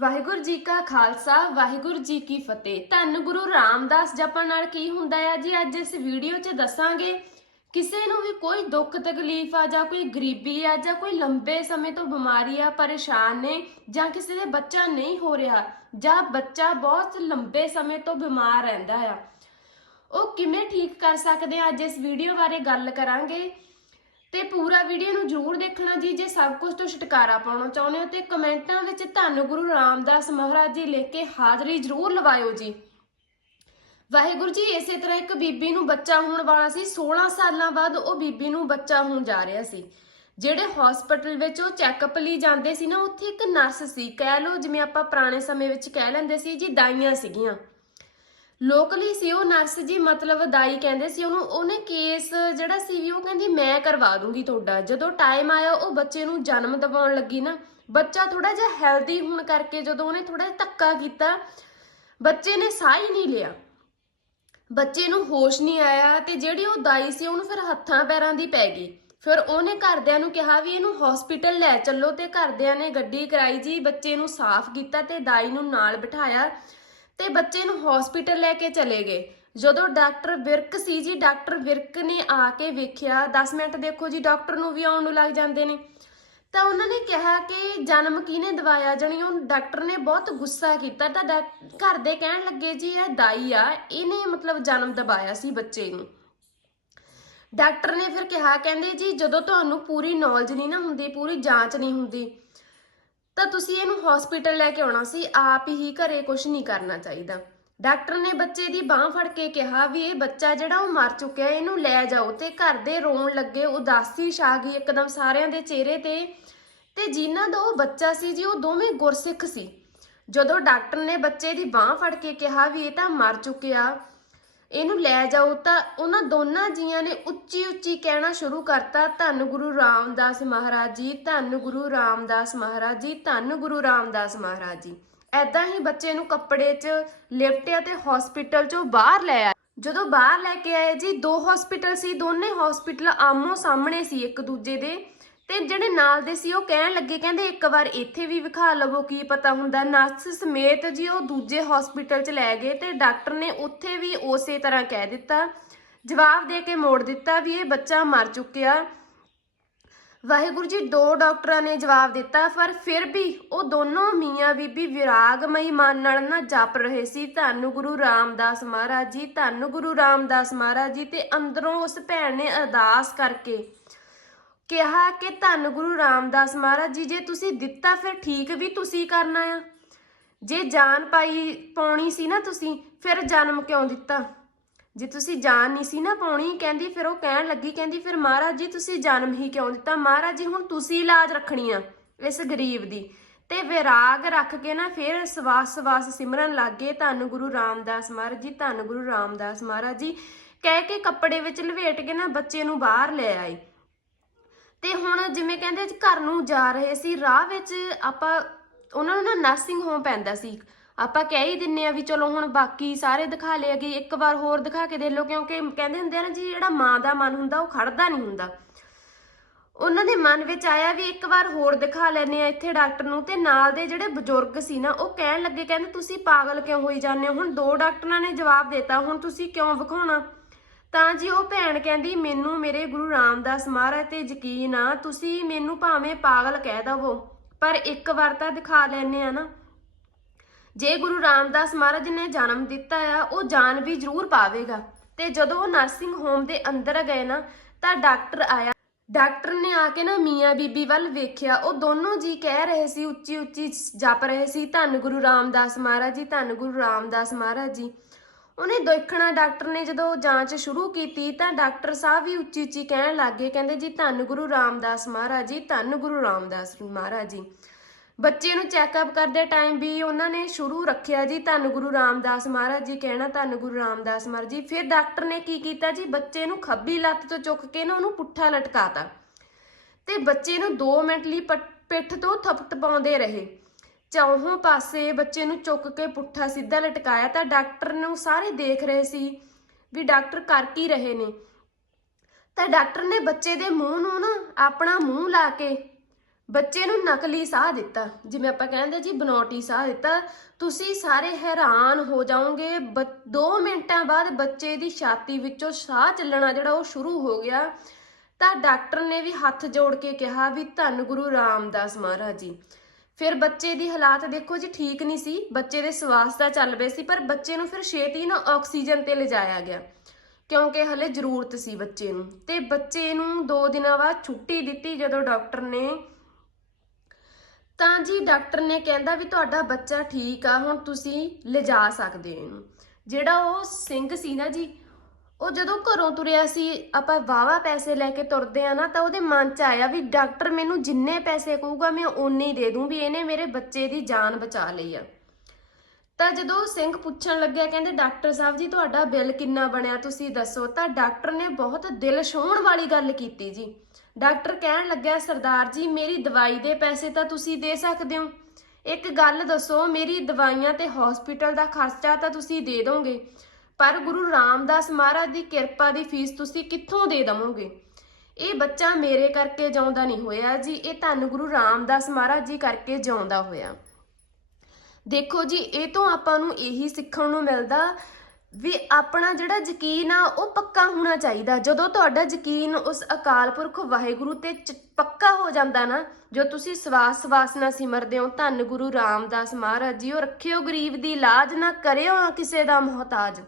ਵਾਹਿਗੁਰੂ ਜੀ ਕਾ ਖਾਲਸਾ, ਵਾਹਿਗੁਰੂ ਜੀ ਕੀ ਫਤਿਹ। ਧੰਨ ਗੁਰੂ ਰਾਮਦਾਸ ਜਪਣ ਨਾਲ ਕੀ ਹੁੰਦਾ ਹੈ ਜੀ? ਅੱਜ ਇਸ ਵੀਡੀਓ 'ਚ ਦੱਸਾਂਗੇ, ਕਿਸੇ ਨੂੰ ਵੀ ਕੋਈ ਦੁੱਖ ਤਕਲੀਫ ਆ ਜਾਂ ਕੋਈ ਗਰੀਬੀ ਆ ਜਾਂ ਕੋਈ ਲੰਬੇ ਸਮੇਂ ਤੋਂ ਬਿਮਾਰੀ ਆ, ਪਰੇਸ਼ਾਨ ਨੇ ਜਾਂ ਕਿਸੇ ਦੇ ਬੱਚਾ ਨਹੀਂ ਹੋ ਰਿਹਾ ਜਾਂ ਬੱਚਾ ਬਹੁਤ ਲੰਬੇ ਸਮੇਂ ਤੋਂ ਬਿਮਾਰ ਰਹਿੰਦਾ ਆ। ਉਹ ਕਿਵੇਂ ਠੀਕ ਕਰ ਸਕਦੇ ਆ? ਅੱਜ ਇਸ ਵੀਡੀਓ ਬਾਰੇ ਗੱਲ ਕਰਾਂਗੇ। ਤੇ ਪੂਰਾ ਵੀਡੀਓ ਨੂੰ ਜਰੂਰ ਦੇਖਣਾ ਜੀ, ਜੇ ਸਭ ਕੁਝ ਤੋਂ ਛੁਟਕਾਰਾ ਪਾਉਣਾ ਚਾਹੁੰਦੇ ਹੋ ਤੇ ਕਮੈਂਟਾਂ ਵਿੱਚ ਧੰਨ ਗੁਰੂ ਰਾਮਦਾਸ ਮਹਾਰਾਜ ਜੀ ਲਿਖ ਕੇ ਹਾਜ਼ਰੀ ਜਰੂਰ ਲਵਾਇਓ ਜੀ। ਵਾਹਿਗੁਰੂ ਜੀ, ਇਸੇ ਤਰ੍ਹਾਂ ਇੱਕ ਬੀਬੀ ਨੂੰ ਬੱਚਾ ਹੋਣ ਵਾਲਾ ਸੀ 16 ਸਾਲਾਂ ਬਾਅਦ ਉਹ ਬੀਬੀ ਨੂੰ ਬੱਚਾ ਹੋਣ ਜਾ ਰਿਹਾ ਸੀ। ਜਿਹੜੇ ਹਸਪੀਟਲ ਵਿੱਚ ਉਹ ਚੈੱਕਅਪ ਲਈ ਜਾਂਦੇ ਸੀ ਨਾ, ਉੱਥੇ ਇੱਕ ਨਰਸ ਸੀ। ਕਹਿ ਲਓ ਜਿਵੇਂ ਆਪਾਂ ਪੁਰਾਣੇ ਸਮੇਂ ਵਿੱਚ ਕਹਿ ਲੈਂਦੇ ਸੀ ਜੀ, ਦਾਈਆਂ ਸੀਗੀਆਂ। ਲੋਕਲੀ ਸੀ ਉਹ ਨਰਸ ਜੀ, ਮਤਲਬ ਦਾਈ ਕਹਿੰਦੇ ਸੀ ਉਹਨੂੰ, ਉਹਨੇ ਕੇਸ ਜਿਹੜਾ ਸੀ ਵੀ ਉਹ ਕਹਿੰਦੀ, ਮੈਂ ਕਰਵਾ ਦੂੰਗੀ ਤੁਹਾਡਾ। ਜਦੋਂ ਟਾਈਮ ਆਇਆ, ਉਹ ਬੱਚੇ ਨੂੰ ਜਨਮ ਦਿਵਾਉਣ ਲੱਗੀ ਨਾ, ਬੱਚਾ ਥੋੜਾ ਜਿਹਾ ਹੈਲਦੀ ਹੋਣ ਕਰਕੇ ਜਦੋਂ ਉਹਨੇ ਥੋੜਾ ਜਿਹਾ ਧੱਕਾ ਕੀਤਾ, ਬੱਚੇ ਨੇ ਸਾਹ ਹੀ ਨਹੀਂ ਲਿਆ। ਬੱਚੇ ਨੂੰ ਹੋਸ਼ ਨਹੀਂ ਆਇਆ ਤੇ ਜਿਹੜੀ ਉਹ ਦਾਈ ਸੀ, ਉਹਨੂੰ ਫਿਰ ਹੱਥਾਂ ਪੈਰਾਂ ਦੀ ਪੈ ਗਈ। ਫਿਰ ਉਹਨੇ ਘਰਦਿਆਂ ਨੂੰ ਕਿਹਾ ਵੀ ਇਹਨੂੰ ਹਸਪੀਟਲ ਲੈ ਚੱਲੋ ਤੇ ਘਰਦਿਆਂ ਨੇ ਗੱਡੀ ਕਰਾਈ ਜੀ, ਬੱਚੇ ਨੂੰ ਸਾਫ਼ ਕੀਤਾ ਤੇ ਦਾਈ ਨੂੰ ਨਾਲ ਬਿਠਾਇਆ। ਤੇ ਬੱਚੇ ਨੂੰ ਹਸਪੀਟਲ ਲੈ ਕੇ ਚਲੇ ਗਏ। ਜਦੋਂ ਡਾਕਟਰ ਵਿਰਕ ਸੀ ਜੀ, ਡਾਕਟਰ ਵਿਰਕ ਨੇ ਆ ਕੇ ਵੇਖਿਆ। 10 ਮਿੰਟ ਦੇਖੋ ਜੀ, ਡਾਕਟਰ ਨੂੰ ਵੀ ਆਉਣ ਨੂੰ ਲੱਗ ਜਾਂਦੇ ਨੇ। ਤਾਂ ਉਹਨਾਂ ਨੇ ਕਿਹਾ ਕਿ ਜਨਮ ਕਿਹਨੇ ਦਵਾਇਆ? ਜਣੀ ਉਹ ਡਾਕਟਰ ਨੇ ਬਹੁਤ ਗੁੱਸਾ ਕੀਤਾ। ਤਾਂ ਡਾਕ- ਘਰ ਦੇ ਕਹਿਣ ਲੱਗੇ ਜੀ, ਇਹ ਦਾਈ ਆ। ਇਹਨੇ ਮਤਲਬ ਜਨਮ ਦਵਾਇਆ ਸੀ ਬੱਚੇ ਨੂੰ। ਡਾਕਟਰ ਨੇ ਫਿਰ ਕਿਹਾ, ਕਹਿੰਦੇ ਜੀ, ਜਦੋਂ ਤੁਹਾਨੂੰ ਪੂਰੀ ਨੌਲੇਜ ਨਹੀਂ ਨਾ ਹੁੰਦੀ, ਪੂਰੀ ਜਾਂਚ ਨਹੀਂ ਹੁੰਦੀ ਤਾਂ ਤੁਸੀਂ ਇਹਨੂੰ ਹਸਪੀਟਲ ਲੈ ਕੇ ਆਉਣਾ ਸੀ, ਆਪ ਹੀ ਘਰੇ ਕੁਝ ਨਹੀਂ ਕਰਨਾ ਚਾਹੀਦਾ। ਡਾਕਟਰ ਨੇ ਬੱਚੇ ਦੀ ਬਾਹ ਫੜ ਕੇ ਕਿਹਾ ਵੀ ਇਹ ਬੱਚਾ ਜਿਹੜਾ ਉਹ ਮਰ ਚੁੱਕਿਆ ਇਹਨੂੰ ਲੈ ਜਾਓ ਤੇ ਘਰ ਦੇ ਰੋਣ ਲੱਗੇ, ਉਦਾਸੀ ਛਾ ਗਈ ਇੱਕਦਮ ਸਾਰਿਆਂ ਦੇ ਚਿਹਰੇ ਤੇ। ਤੇ ਜਿਨ੍ਹਾਂ ਦਾ ਉਹ ਬੱਚਾ ਸੀ ਜੀ, ਉਹ ਦੋਵੇਂ ਗੁਰਸਿੱਖ ਸੀ। ਜਦੋਂ ਡਾਕਟਰ ਨੇ ਬੱਚੇ ਦੀ ਬਾਹ ਫੜ ਕੇ ਕਿਹਾ ਵੀ ਇਹ ਤਾਂ ਮਰ ਚੁੱਕਿਆ ਇਹਨੂੰ ਲੈ ਜਾਓ ਤਾਂ ਉਹਨਾਂ ਦੋਨਾਂ ਜੀਆਂ ਨੇ ਉੱਚੀ ਉੱਚੀ ਕਹਿਣਾ ਸ਼ੁਰੂ ਕਰਤਾ, ਧੰਨ ਗੁਰੂ ਰਾਮਦਾਸ ਮਹਾਰਾਜ ਜੀ, ਧੰਨ ਗੁਰੂ ਰਾਮਦਾਸ ਮਹਾਰਾਜ ਜੀ, ਧੰਨ ਗੁਰੂ ਰਾਮਦਾਸ ਮਹਾਰਾਜ ਜੀ। ਐਦਾਂ ਹੀ ਬੱਚੇ ਨੂੰ ਕੱਪੜੇ 'ਚ ਲਿਪਟਿਆ ਤੇ ਹਸਪੀਟਲ 'ਚੋਂ ਬਾਹਰ ਲੈ ਆਏ। ਜਦੋਂ ਬਾਹਰ ਲੈ ਕੇ ਆਏ ਜੀ, ਦੋ ਹਸਪੀਟਲ ਸੀ, ਦੋਨੇ ਹਸਪੀਟਲ ਆਮੋ ਸਾਹਮਣੇ ਸੀ ਇੱਕ ਦੂਜੇ ਦੇ। ਤੇ ਜਿਹੜੇ ਨਾਲ ਦੇ ਸੀ, ਉਹ ਕਹਿਣ ਲੱਗੇ, ਕਹਿੰਦੇ ਇੱਕ ਵਾਰ ਇੱਥੇ ਵੀ ਵਿਖਾ ਲਵੋ, ਕੀ ਪਤਾ ਹੁੰਦਾ। ਨਰਸ ਸਮੇਤ ਜੀ ਉਹ ਦੂਜੇ ਹਸਪੀਟਲ 'ਚ ਲੈ ਗਏ ਤੇ ਡਾਕਟਰ ਨੇ ਉੱਥੇ ਵੀ ਉਸੇ ਤਰ੍ਹਾਂ ਕਹਿ ਦਿੱਤਾ। ਜਵਾਬ ਦੇ ਕੇ ਮੋੜ ਦਿੱਤਾ ਵੀ ਇਹ ਬੱਚਾ ਮਰ ਚੁੱਕਿਆ। ਵਾਹਿਗੁਰੂ ਜੀ, ਦੋ ਡਾਕਟਰਾਂ ਨੇ ਜਵਾਬ ਦਿੱਤਾ, ਪਰ ਫਿਰ ਵੀ ਉਹ ਦੋਨੋਂ ਮੀਆਂ ਬੀਬੀ ਵਿਰਾਗਮਈ ਮਨ ਨਾਲ ਨਾ ਜਪ ਰਹੇ ਸੀ। ਧੰਨ ਗੁਰੂ ਰਾਮਦਾਸ ਮਹਾਰਾਜ ਜੀ, ਧੰਨ ਗੁਰੂ ਰਾਮਦਾਸ ਮਹਾਰਾਜ ਜੀ, ਤੇ ਅੰਦਰੋਂ ਉਸ ਭੈਣ ਨੇ ਅਰਦਾਸ ਕਰਕੇ ਕਿਹਾ ਕਿ ਧੰਨ ਗੁਰੂ ਰਾਮਦਾਸ ਮਹਾਰਾਜ ਜੀ, ਜੇ ਤੁਸੀਂ ਦਿੱਤਾ ਫਿਰ ਠੀਕ ਵੀ ਤੁਸੀਂ ਕਰਨਾ ਆ। ਜੇ ਜਾਨ ਪਾਈ, ਪਾਉਣੀ ਸੀ ਨਾ ਤੁਸੀਂ, ਫਿਰ ਜਨਮ ਕਿਉਂ ਦਿੱਤਾ? ਜੇ ਤੁਸੀਂ ਜਾਨ ਨਹੀਂ ਸੀ ਨਾ ਪਾਉਣੀ, ਕਹਿੰਦੀ ਫਿਰ ਉਹ ਕਹਿਣ ਲੱਗੀ, ਕਹਿੰਦੀ ਫਿਰ ਮਹਾਰਾਜ ਜੀ, ਤੁਸੀਂ ਜਨਮ ਹੀ ਕਿਉਂ ਦਿੱਤਾ? ਮਹਾਰਾਜ ਜੀ, ਹੁਣ ਤੁਸੀਂ ਇਲਾਜ ਰੱਖਣੀ ਆ ਇਸ ਗਰੀਬ ਦੀ। ਤੇ ਵਿਰਾਗ ਰੱਖ ਕੇ ਨਾ ਫਿਰ ਸਵਾਸ ਸਵਾਸ ਸਿਮਰਨ ਲੱਗੇ ਧੰਨ ਗੁਰੂ ਰਾਮਦਾਸ ਮਹਾਰਾਜ ਜੀ, ਧੰਨ ਗੁਰੂ ਰਾਮਦਾਸ ਮਹਾਰਾਜ ਜੀ। ਕਹਿ ਕੇ ਕੱਪੜੇ ਵਿੱਚ ਲਵੇਟ ਕੇ ਨਾ ਬੱਚੇ ਨੂੰ ਬਾਹਰ ਲੈ ਆਏ। ਤੇ ਹੁਣ ਜਿਵੇਂ ਕਹਿੰਦੇ ਘਰ ਨੂੰ ਜਾ ਰਹੇ ਸੀ, ਰਾਹ ਵਿੱਚ ਆਪਾਂ, ਉਹਨਾਂ ਨੂੰ ਨਾ ਨਰਸਿੰਗ ਹੋਮ ਪੈਂਦਾ ਸੀ। ਆਪਾਂ ਕਹਿ ਹੀ ਦਿੰਨੇ ਆ ਵੀ ਚਲੋ ਹੁਣ ਬਾਕੀ ਸਾਰੇ ਦਿਖਾ ਲਿਆ ਗਏ ਇੱਕ ਵਾਰ ਹੋਰ ਦਿਖਾ ਕੇ ਦੇ ਲਓ, ਕਿਉਂਕਿ ਕਹਿੰਦੇ ਹੁੰਦੇ ਆ ਨਾ ਜੀ, ਜਿਹੜਾ ਮਾਂ ਦਾ ਮਨ ਹੁੰਦਾ, ਉਹ ਖੜਦਾ ਨਹੀਂ ਹੁੰਦਾ। ਉਹਨਾਂ ਦੇ ਮਨ ਵਿੱਚ ਆਇਆ ਵੀ ਇੱਕ ਵਾਰ ਹੋਰ ਦਿਖਾ ਲੈਨੇ ਆ ਇੱਥੇ ਡਾਕਟਰ ਨੂੰ, ਤੇ ਨਾਲ ਦੇ ਜਿਹੜੇ ਬਜ਼ੁਰਗ ਸੀ ਨਾ, ਉਹ ਕਹਿਣ ਲੱਗੇ, ਕਹਿੰਦੇ, ਤੁਸੀਂ ਪਾਗਲ ਕਿਉਂ ਹੋਈ ਜਾਂਦੇ ਹੋ? ਹੁਣ ਦੋ ਡਾਕਟਰਾਂ ਨੇ ਜਵਾਬ ਦਿੱਤਾ, ਹੁਣ ਤੁਸੀਂ ਕਿਉਂ ਵਿਖਾਉਣਾ? ਤਾਂ ਜੀ ਉਹ ਭੈਣ ਕਹਿੰਦੀ, ਮੈਨੂੰ ਮੇਰੇ ਗੁਰੂ ਰਾਮਦਾਸ ਮਹਾਰਾਜ ਤੇ ਯਕੀਨ ਆ, ਤੁਸੀਂ ਮੈਨੂੰ ਭਾਵੇਂ ਪਾਗਲ ਕਹਿ ਦਵੋ, ਪਰ ਇੱਕ ਵਾਰ ਤਾਂ ਦਿਖਾ ਲੈਨੇ ਆ ਨਾ। ਜੇ ਗੁਰੂ ਰਾਮਦਾਸ ਮਹਾਰਾਜ ਨੇ ਜਨਮ ਦਿੱਤਾ ਆ, ਉਹ ਜਾਨ ਵੀ ਜ਼ਰੂਰ ਪਾਵੇਗਾ। ਤੇ ਜਦੋਂ ਉਹ ਨਰਸਿੰਗ ਹੋਮ ਦੇ ਅੰਦਰ ਗਏ ਨਾ, ਤਾਂ ਡਾਕਟਰ ਆਇਆ। ਡਾਕਟਰ ਨੇ ਆ ਕੇ ਨਾ ਮੀਆਂ ਬੀਬੀ ਵੱਲ ਵੇਖਿਆ। ਉਹ ਦੋਨੋਂ ਜੀ ਕਹਿ ਰਹੇ ਸੀ ਉੱਚੀ ਉੱਚੀ ਜਪ ਰਹੇ ਸੀ, ਧੰਨ ਗੁਰੂ ਰਾਮਦਾਸ ਮਹਾਰਾਜ ਜੀ, ਧੰਨ ਗੁਰੂ ਰਾਮਦਾਸ ਮਹਾਰਾਜ ਜੀ। ਉਹਨੇ ਦੇਖਣਾ ਡਾਕਟਰ ਨੇ ਜਦੋਂ ਜਾਂਚ ਸ਼ੁਰੂ ਕੀਤੀ ਤਾਂ ਡਾਕਟਰ ਸਾਹਿਬ ਵੀ ਉੱਚੀ ਉੱਚੀ ਕਹਿਣ ਲੱਗੇ ਕਹਿੰਦੇ ਜੀ ਧੰਨ ਗੁਰੂ ਰਾਮਦਾਸ ਮਹਾਰਾਜ ਜੀ, ਧੰਨ ਗੁਰੂ ਰਾਮਦਾਸ ਮਹਾਰਾਜ ਜੀ। ਬੱਚੇ ਨੂੰ ਚੈੱਕਅਪ ਕਰਦੇ ਟਾਈਮ ਵੀ ਉਹਨਾਂ ਨੇ ਸ਼ੁਰੂ ਰੱਖਿਆ ਜੀ, ਧੰਨ ਗੁਰੂ ਰਾਮਦਾਸ ਮਹਾਰਾਜ ਜੀ ਕਹਿਣਾ, ਧੰਨ ਗੁਰੂ ਰਾਮਦਾਸ ਮਹਾਰਾਜ ਜੀ। ਫਿਰ ਡਾਕਟਰ ਨੇ ਕੀ ਕੀਤਾ ਜੀ, ਬੱਚੇ ਨੂੰ ਖੱਬੀ ਲੱਤ ਤੋਂ ਚੁੱਕ ਕੇ ਨਾ ਉਹਨੂੰ ਪੁੱਠਾ ਲਟਕਾਤਾ। ਤੇ ਬੱਚੇ ਨੂੰ 2 ਮਿੰਟ ਲਈ ਪਿੱਠ ਤੋਂ ਥਪਥਪਾਉਂਦੇ ਰਹੇ। ਚੌਹੋਂ ਪਾਸੇ ਬੱਚੇ ਨੂੰ ਚੁੱਕ ਕੇ ਪੁੱਠਾ ਸਿੱਧਾ ਲਟਕਾਇਆ ਤਾਂ ਡਾਕਟਰ ਨੂੰ ਸਾਰੇ ਦੇਖ ਰਹੇ ਸੀ ਵੀ ਡਾਕਟਰ ਕਰ ਕੀ ਰਹੇ ਨੇ। ਤਾਂ ਡਾਕਟਰ ਨੇ ਬੱਚੇ ਦੇ ਮੂੰਹ ਨੂੰ ਨਾ ਆਪਣਾ ਮੂੰਹ ਲਾ ਕੇ ਬੱਚੇ ਨੂੰ ਨਕਲੀ ਸਾਹ ਦਿੱਤਾ। ਜਿਵੇਂ ਆਪਾਂ ਕਹਿੰਦੇ ਜੀ ਬਨੌਟੀ ਸਾਹ ਦਿੱਤਾ। ਤੁਸੀਂ ਸਾਰੇ ਹੈਰਾਨ ਹੋ ਜਾਓਗੇ। 2 ਮਿੰਟਾਂ ਬਾਅਦ ਬੱਚੇ ਦੀ ਛਾਤੀ ਵਿੱਚੋਂ ਸਾਹ ਚੱਲਣਾ ਜਿਹੜਾ ਉਹ ਸ਼ੁਰੂ ਹੋ ਗਿਆ। ਤਾਂ ਡਾਕਟਰ ਨੇ ਵੀ ਹੱਥ ਜੋੜ ਕੇ ਕਿਹਾ ਵੀ ਧੰਨ ਗੁਰੂ ਰਾਮਦਾਸ ਮਹਾਰਾਜ ਜੀ। ਫਿਰ ਬੱਚੇ ਦੀ ਹਾਲਾਤ ਦੇਖੋ ਜੀ ਠੀਕ ਨਹੀਂ ਸੀ, ਬੱਚੇ ਦੇ ਸਵਾਸ ਦਾ ਚੱਲ ਪਏ ਸੀ, ਪਰ ਬੱਚੇ ਨੂੰ ਫਿਰ ਛੇਤੀ ਨਾ ਆਕਸੀਜਨ ਤੇ ਲਿਜਾਇਆ ਗਿਆ। ਕਿਉਂਕਿ ਹਲੇ ਜ਼ਰੂਰਤ ਸੀ ਬੱਚੇ ਨੂੰ। ਤੇ ਬੱਚੇ ਨੂੰ 2 ਦਿਨਾਂ ਬਾਅਦ ਛੁੱਟੀ ਦਿੱਤੀ ਜਦੋਂ ਡਾਕਟਰ ਨੇ। ਤਾਂ ਜੀ ਡਾਕਟਰ ਨੇ ਕਹਿੰਦਾ ਵੀ ਤੁਹਾਡਾ ਬੱਚਾ ਠੀਕ ਆ, ਹੁਣ ਤੁਸੀਂ ਲਿਜਾ ਸਕਦੇ ਹੋ ਇਹਨੂੰ। ਜਿਹੜਾ ਉਹ ਸਿੰਘ ਸੀ ਨਾ ਜੀ ਉਹ ਜਦੋਂ ਘਰੋਂ ਤੁਰਿਆ ਸੀ, ਆਪਾਂ ਵਾਵਾ ਪੈਸੇ ਲੈ ਕੇ ਤੁਰਦੇ ਆ ਨਾ, ਤਾਂ ਉਹਦੇ ਮਨ 'ਚ ਆਇਆ ਵੀ ਡਾਕਟਰ ਮੈਨੂੰ ਜਿੰਨੇ ਪੈਸੇ ਕਹੂਗਾ, ਮੈਂ ਓਨੇ ਹੀ ਦੇ ਦੂੰ ਵੀ ਇਹਨੇ ਮੇਰੇ ਬੱਚੇ ਦੀ ਜਾਨ ਬਚਾ ਲਈ ਆ। ਤਾਂ ਜਦੋਂ ਸਿੰਘ ਪੁੱਛਣ ਲੱਗਿਆ, ਕਹਿੰਦੇ, ਡਾਕਟਰ ਸਾਹਿਬ ਜੀ, ਤੁਹਾਡਾ ਬਿੱਲ ਕਿੰਨਾ ਬਣਿਆ? ਤੁਸੀਂ ਦੱਸੋ। ਤਾਂ ਡਾਕਟਰ ਨੇ ਬਹੁਤ ਦਿਲ ਛੋਹਣ ਵਾਲੀ ਗੱਲ ਕੀਤੀ ਜੀ। ਡਾਕਟਰ ਕਹਿਣ ਲੱਗਿਆ, ਸਰਦਾਰ ਜੀ, ਮੇਰੀ ਦਵਾਈ ਦੇ ਪੈਸੇ ਤਾਂ ਤੁਸੀਂ ਦੇ ਸਕਦੇ ਹੋ। ਇੱਕ ਗੱਲ ਦੱਸੋ, ਮੇਰੀ ਦਵਾਈਆਂ ਤੇ ਹਸਪੀਟਲ ਦਾ ਖਰਚਾ ਤਾਂ ਤੁਸੀਂ ਦੇ ਦੋਗੇ। ਪਰ ਗੁਰੂ ਰਾਮਦਾਸ ਮਹਾਰਾਜ ਦੀ ਕਿਰਪਾ ਦੀ ਫੀਸ ਤੁਸੀਂ ਕਿੱਥੋਂ ਦੇ ਦਵੋਗੇ? ਇਹ ਬੱਚਾ ਮੇਰੇ ਕਰਕੇ ਜਿਉਂਦਾ ਨਹੀਂ ਹੋਇਆ ਜੀ, ਇਹ ਧੰਨ ਗੁਰੂ ਰਾਮਦਾਸ ਮਹਾਰਾਜ ਜੀ ਕਰਕੇ ਜਿਉਂਦਾ ਹੋਇਆ। ਦੇਖੋ ਜੀ, ਇਹ ਤੋਂ ਆਪਾਂ ਨੂੰ ਇਹੀ ਸਿੱਖਣ ਨੂੰ ਮਿਲਦਾ ਵੀ ਆਪਣਾ ਜਿਹੜਾ ਯਕੀਨ ਆ, ਉਹ ਪੱਕਾ ਹੋਣਾ ਚਾਹੀਦਾ। ਜਦੋਂ ਤੁਹਾਡਾ ਯਕੀਨ ਉਸ ਅਕਾਲ ਪੁਰਖ ਵਾਹਿਗੁਰੂ ਤੇ ਚ- ਪੱਕਾ ਹੋ ਜਾਂਦਾ ਨਾ, ਜੋ ਤੁਸੀਂ ਸਵਾਸ ਸਵਾਸ ਨਾਲ ਸਿਮਰਦੇ ਹੋ, ਧੰਨ ਗੁਰੂ ਰਾਮਦਾਸ ਮਹਾਰਾਜ ਜੀ, ਉਹ ਰੱਖਿਓ ਗਰੀਬ ਦੀ ਲਾਜ ਨਾ ਕਰਿਓ ਕਿਸੇ ਦਾ ਮੁਹਤਾਜ।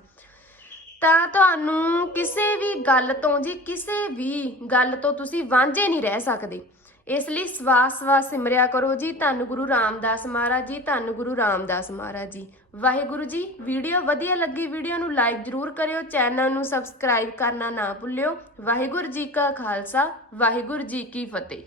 ਤਾਂ ਤੁਹਾਨੂੰ ਕਿਸੇ ਵੀ ਗੱਲ ਤੋਂ ਜੀ, ਕਿਸੇ ਵੀ ਗੱਲ ਤੋਂ ਤੁਸੀਂ ਵਾਂਝੇ ਨਹੀਂ ਰਹਿ ਸਕਦੇ। ਇਸ ਲਈ ਸਵਾਸ ਸਵਾਸ ਸਿਮਰਿਆ ਕਰੋ ਜੀ। ਧੰਨ ਗੁਰੂ ਰਾਮਦਾਸ ਮਹਾਰਾਜ ਜੀ, ਧੰਨ ਗੁਰੂ ਰਾਮਦਾਸ ਮਹਾਰਾਜ ਜੀ। ਵਾਹਿਗੁਰੂ ਜੀ, ਵੀਡੀਓ ਵਧੀਆ ਲੱਗੀ, ਵੀਡੀਓ ਨੂੰ ਲਾਈਕ ਜਰੂਰ ਕਰਿਓ, ਚੈਨਲ ਨੂੰ ਸਬਸਕ੍ਰਾਈਬ ਕਰਨਾ ਨਾ ਭੁੱਲਿਓ। ਵਾਹਿਗੁਰੂ ਜੀ ਕਾ ਖਾਲਸਾ, ਵਾਹਿਗੁਰੂ ਜੀ ਕੀ ਫਤਿਹ।